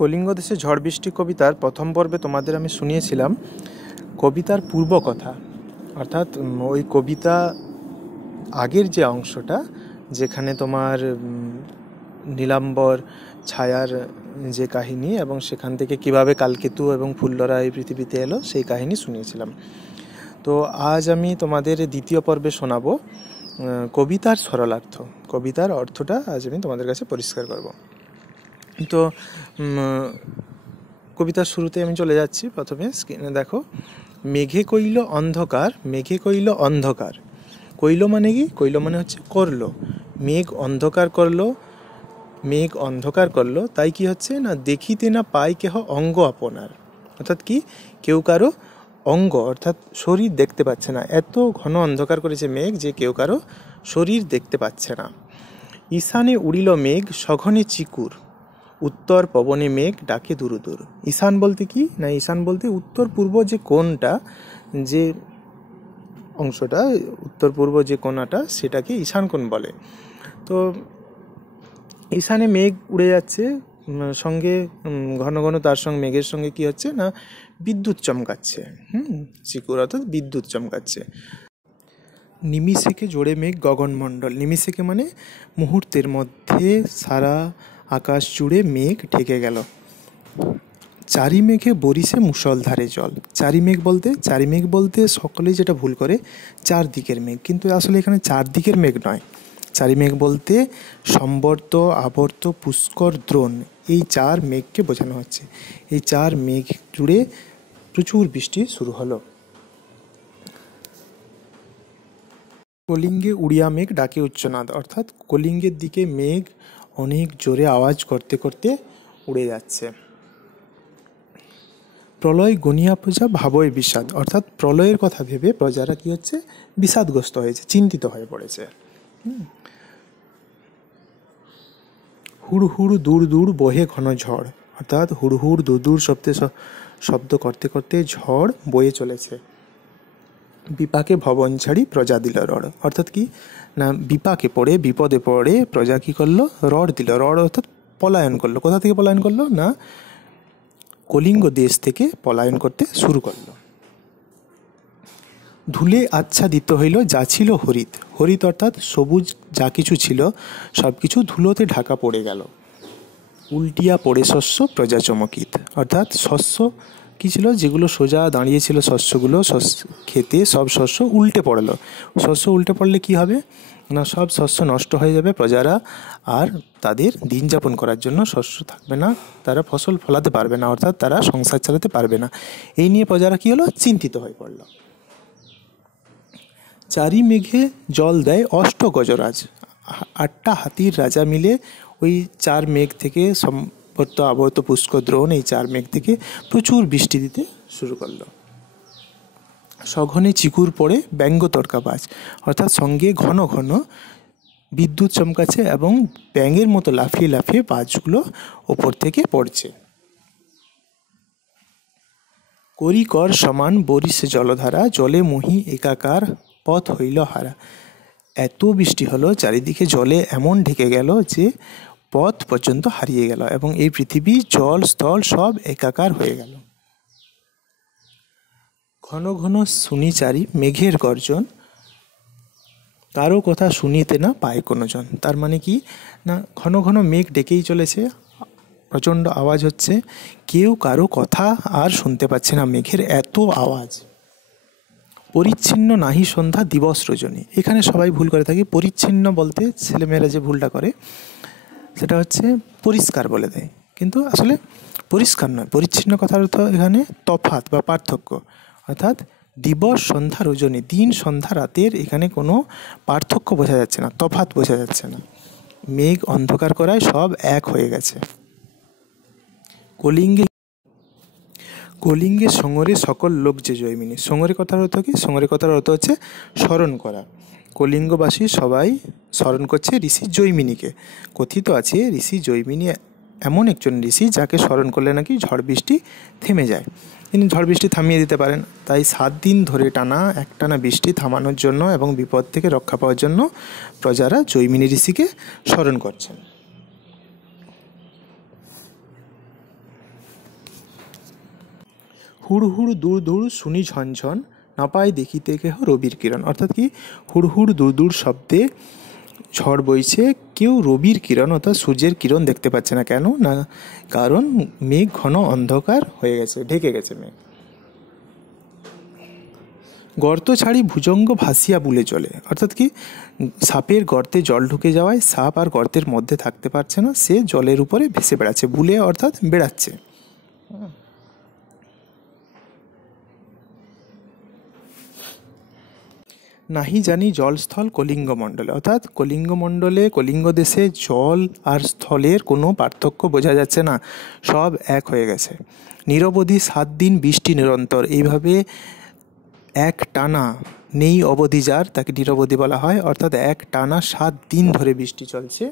কলিঙ্গ দেশে ঝড় বৃষ্টি কবিতার প্রথম পর্বে তোমাদের আমি শুনিয়েছিলাম কবিতার পূর্ব কথা, অর্থাৎ ওই কবিতা আগের যে অংশটা যেখানে তোমার নীলাম্বর ছায়ার যে কাহিনী এবং সেখান থেকে কিভাবে কালকেতু এবং ফুল্লরা এই পৃথিবীতে এলো সেই কাহিনী শুনিয়েছিলাম। তো আজ আমি তোমাদের দ্বিতীয় পর্বে শোনাবো কবিতার সরলার্থ। কবিতার অর্থটা আজ আমি তোমাদের কাছে পরিষ্কার করব। তো কবিতার শুরুতে আমি চলে যাচ্ছি। প্রথমে স্ক্রিনে দেখো, মেঘে কইল অন্ধকার, মেঘে কইল অন্ধকার। কইল মানে কি? কইল মানে হচ্ছে করলো। মেঘ অন্ধকার করলো, মেঘ অন্ধকার করলো, তাই কি হচ্ছে না, দেখিতে না পায় কেহ অঙ্গ আপনার। অর্থাৎ কি, কেউ কারো অঙ্গ অর্থাৎ শরীর দেখতে পাচ্ছে না। এত ঘন অন্ধকার করেছে মেঘ যে কেউ কারো শরীর দেখতে পাচ্ছে না। ঈশানে উড়িল মেঘ সঘনে চিকুর, উত্তর পবনে মেঘ ডাকে দূর দূর। ঈশান বলতে কি না, ঈশান বলতে উত্তর পূর্ব যে কোণটা, যে অংশটা উত্তর পূর্ব যে কোণাটা সেটাকে ঈশান কোণ বলে। তো ঈশানে মেঘ উড়ে যাচ্ছে, সঙ্গে ঘন ঘন তার সঙ্গে মেঘের সঙ্গে কি হচ্ছে না, বিদ্যুৎ চমকাচ্ছে। চিকুর অর্থাৎ বিদ্যুৎ চমকাচ্ছে। নিমিষেকে জোড়ে মেঘ গগনমণ্ডল। নিমিষেকে মানে মুহূর্তের মধ্যে সারা আকাশ জুড়ে মেঘ ঢেকে গেল। চারি মেঘে বরিশে মুষলধারে জল। চারি মেঘ বলতে সকলেই যেটা ভুল করে চারদিকের মেঘ, কিন্তু আসলে এখানে চারদিকের মেঘ নয়। চারি মেঘ বলতে সম্বর্ত, আবর্ত, পুষ্কর, দ্রোণ, এই চার মেঘকে বোঝানো হচ্ছে। এই চার মেঘ জুড়ে প্রচুর বৃষ্টি শুরু হলো। কলিঙ্গে উড়িয়া মেঘ ডাকে উচ্চনাদ, অর্থাৎ কলিঙ্গের দিকে মেঘ অনেক জোরে আওয়াজ করতে করতে উড়ে যাচ্ছে। প্রলয় গনিয়া প্রজা ভাবয় বিষাদ, অর্থাৎ প্রলয়ের কথা ভেবে প্রজারা কি হচ্ছে, বিষাদগ্রস্ত হয়েছে, চিন্তিত হয়ে পড়েছে। হুড় হুড় দূর দূর বহে ঘন ঝড়, অর্থাৎ হুড় হুড় দূর দূর শব্দ করতে করতে ঝড় বয়ে চলেছে। বিপাকে ভবন ছাড়ি প্রজা দিল রড়, অর্থাৎ কি না, বিপাকে পড়ে, বিপদে পড়ে প্রজা কি করলো, রড় দিল। রড় অর্থাৎ পলায়ন করলো। কোথা থেকে পলায়ন করলো না, কলিঙ্গ দেশ থেকে পলায়ন করতে শুরু করলো। ধুলে আচ্ছাদিত হইল যা ছিল হরিত। হরিত অর্থাৎ সবুজ যা কিছু ছিল সব কিছু ধুলোতে ঢাকা পড়ে গেল। উল্টিয়া পড়ে শস্য প্রজা চমকিত, অর্থাৎ শস্য কি ছিল, যেগুলো সোজা দাঁড়িয়েছিল শস্যগুলো, খেতে সব শস্য উল্টে পড়লো। শস্য উল্টে পড়লে কি হবে না, সব শস্য নষ্ট হয়ে যাবে। প্রজারা আর তাদের দিন যাপন করার জন্য শস্য থাকবে না, তারা ফসল ফলাতে পারবে না, অর্থাৎ তারা সংসার চালাতে পারবে না। এই নিয়ে প্রজারা কি হলো, চিন্তিত হয়ে পড়ল। চারি মেঘে জল দেয় অষ্ট গজরাজ, 8টা হাতির রাজা মিলে ওই চার মেঘ থেকে সম্বর্ত, আবর্ত, পুষ্কর, দ্রোণ, এই চার মেঘ থেকে প্রচুর বৃষ্টি দিতে শুরু করলো। সঘনে চিকুর পড়ে ব্যঙ্গ তর্কাবাজ, অর্থাৎ সঙ্গে ঘন ঘন বিদ্যুৎ চমকাচ্ছে এবং ব্যাঙের মতো লাফিয়ে লাফিয়ে বাজগুলো ওপর থেকে পড়ছে। করি কর সমান বরিশে জলধারা, জলে মহি একাকার পথ হইল হারা। এত বৃষ্টি হলো, চারিদিকে জলে এমন ঢেকে গেল যে পথ পর্যন্ত হারিয়ে গেল এবং এই পৃথিবী, জল, স্থল সব একাকার হয়ে গেল। ঘন ঘন শুনি চারি মেঘের গর্জন, কারো কথা শুনিতে না পায় কোনো জন। তার মানে কি না, ঘন ঘন মেঘ ডেকেই চলেছে, প্রচণ্ড আওয়াজ হচ্ছে, কেউ কারো কথা আর শুনতে পাচ্ছে না, মেঘের এত আওয়াজ। পরিচ্ছিন্ন নাহি সন্ধ্যা দিবস রজনী, এখানে সবাই ভুল করে থাকি। পরিচ্ছিন্ন বলতে ছেলেমেয়েরা যে ভুলটা করে সেটা হচ্ছে পরিষ্কার বলে দেয়, কিন্তু আসলে পরিষ্কার নয়। পরিচ্ছিন্ন কথার অর্থ এখানে তফাৎ বা পার্থক্য, অর্থাৎ দিবস সন্ধ্যা রজনী, দিন সন্ধ্যা রাতের এখানে কোনো পার্থক্য বোঝা যাচ্ছে না, তফাৎ বোঝা যাচ্ছে না। মেঘ অন্ধকার করায় সব এক হয়ে গেছে। কলিঙ্গে সঙ্গরে সকল লোক যে জয়মিনী। সঙ্গরে কথার অর্থ কি? সঙ্গরে কথার অর্থ হচ্ছে স্মরণ করা। কলিঙ্গবাসী সবাই স্মরণ করছে ঋষি জৈমিনীকে। কথিত আছে ঋষি জৈমিনী এমন একজন ঋষি যাকে স্মরণ করলে নাকি ঝড় বৃষ্টি থেমে যায়। তিনি ঝড় বৃষ্টি থামিয়ে দিতে পারেন। তাই 7 দিন ধরে একটানা বৃষ্টি থামানোর জন্য এবং বিপদ থেকে রক্ষা পাওয়ার জন্য প্রজারা জৈমিনী ঋষিকে স্মরণ করছেন। হুড় হুড় দূর দূর শুনি ঝনঝন, না পায় দেখিতে কেহ রবির কিরণ। অর্থাৎ কি, হুড় হুড় দূর দূর শব্দে ঝড় বইছে, কেউ রবির কিরণ অর্থাৎ সূর্যের কিরণ দেখতে পাচ্ছে না। কেন না, কারণ মেঘ ঘন অন্ধকার হয়ে গেছে, ঢেকে গেছে মেঘ। গর্ত ছাড়ি ভুজঙ্গ ভাসিয়া বুলে চলে। অর্থাৎ কি, সাপের গর্তে জল ঢুকে যাওয়ায় সাপ আর গর্তের মধ্যে থাকতে পারছে না, সে জলের উপরে ভেসে বেড়াচ্ছে। বুলে অর্থাৎ বেড়াচ্ছে। নাহি জানি জলস্থল কলিঙ্গ মণ্ডলে। অর্থাৎ কলিঙ্গ মণ্ডলে, কলিঙ্গ দেশে জল আর স্থলের কোনো পার্থক্য বোঝা যাচ্ছে না, সব এক হয়ে গেছে। নিরবধি 7 দিন বৃষ্টি নিরন্তর, এইভাবে এক টানা, নেই অবধি যার, তাকে নিরবধি বলা হয়। অর্থাৎ এক টানা 7 দিন ধরে বৃষ্টি চলছে।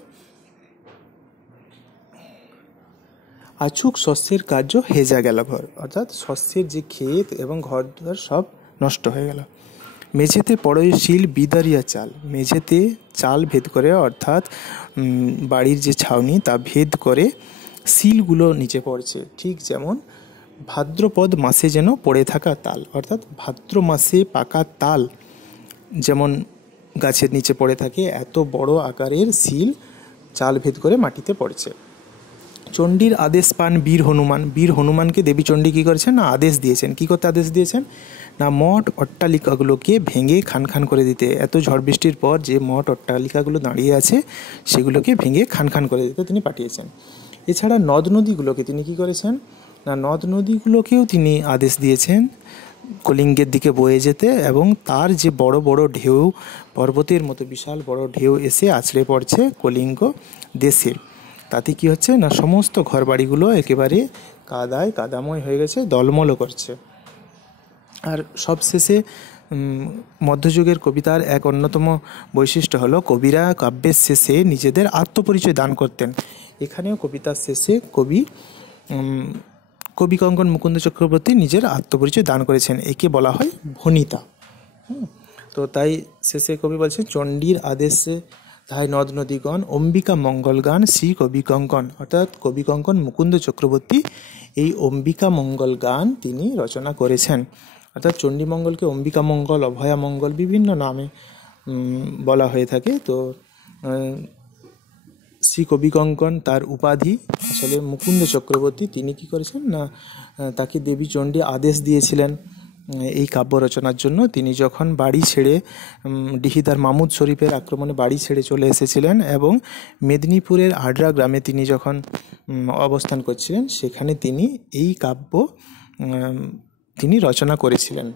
আছুক শস্যের কার্য হেজা গেল ঘর। অর্থাৎ শস্যের যে ক্ষেত এবং ঘর দুয়ার সব নষ্ট হয়ে গেল। মেঝেতে পড়ে শিল বিদারিয়া চাল। মেঝেতে চাল ভেদ করে, অর্থাৎ বাড়ির যে ছাউনি তা ভেদ করে শিলগুলো নিচে পড়ছে। ঠিক যেমন ভাদ্রপদ মাসে যেন পড়ে থাকা তাল। অর্থাৎ ভাদ্র মাসে পাকা তাল যেমন গাছের নিচে পড়ে থাকে, এত বড় আকারের শিল চাল ভেদ করে মাটিতে পড়ছে। চণ্ডীর আদেশ পান বীর হনুমান। বীর হনুমানকে দেবী চণ্ডী কী করেছেন না, আদেশ দিয়েছেন। কী করতে আদেশ দিয়েছেন না, মঠ অট্টালিকাগুলোকে ভেঙে খান খান করে দিতে। এত ঝড় বৃষ্টির পর যে মঠ অট্টালিকাগুলো দাঁড়িয়ে আছে সেগুলোকে ভেঙে খান খান করে দিতে তিনি পাঠিয়েছেন। এছাড়া নদ নদীগুলোকে তিনি কী করেছেন না, নদ নদীগুলোকেও তিনি আদেশ দিয়েছেন কলিঙ্গের দিকে বয়ে যেতে, এবং তার যে বড় বড় ঢেউ, পর্বতের মতো বিশাল বড় ঢেউ এসে আছড়ে পড়ছে কলিঙ্গ দেশে। তাতে কি হচ্ছে না, সমস্ত ঘরবাড়িগুলো একেবারে কাদায় কাদাময় হয়ে গেছে, দলমল করছে। আর সবশেষে মধ্যযুগের কবিতার এক অন্যতম বৈশিষ্ট্য হলো কবিরা কাব্যের শেষে নিজেদের আত্মপরিচয় দান করতেন। এখানেও কবিতার শেষে কবি কঙ্কন মুকুন্দ চক্রবর্তী নিজের আত্মপরিচয় দান করেছেন। একে বলা হয় ভণিতা। তো তাই শেষে কবি বলছেন, চণ্ডীর আদেশে ধায় নদ নদীগণ, অম্বিকা মঙ্গল গান শ্রী কবি কঙ্কন। অর্থাৎ কবি কঙ্কন মুকুন্দ চক্রবর্তী এই অম্বিকা মঙ্গল গান তিনি রচনা করেছেন। অর্থাৎ চণ্ডীমঙ্গলকে অম্বিকা মঙ্গল, অভয়া মঙ্গল বিভিন্ন নামে বলা হয়ে থাকে। তো শ্রী কবি কঙ্কন তার উপাধি, আসলে মুকুন্দ চক্রবর্তী তিনি কি করেছেন না, তাকে দেবী চণ্ডী আদেশ দিয়েছিলেন এই কাব্য রচনার জন্য। তিনি যখন বাড়ি ছেড়ে ডিহিদার মামুদ শরীফের আক্রমণে বাড়ি ছেড়ে চলে এসেছিলেন এবং মেদিনীপুরের আড্রা গ্রামে তিনি যখন অবস্থান করছিলেন, সেখানে তিনি এই কাব্য তিনি রচনা করেছিলেন।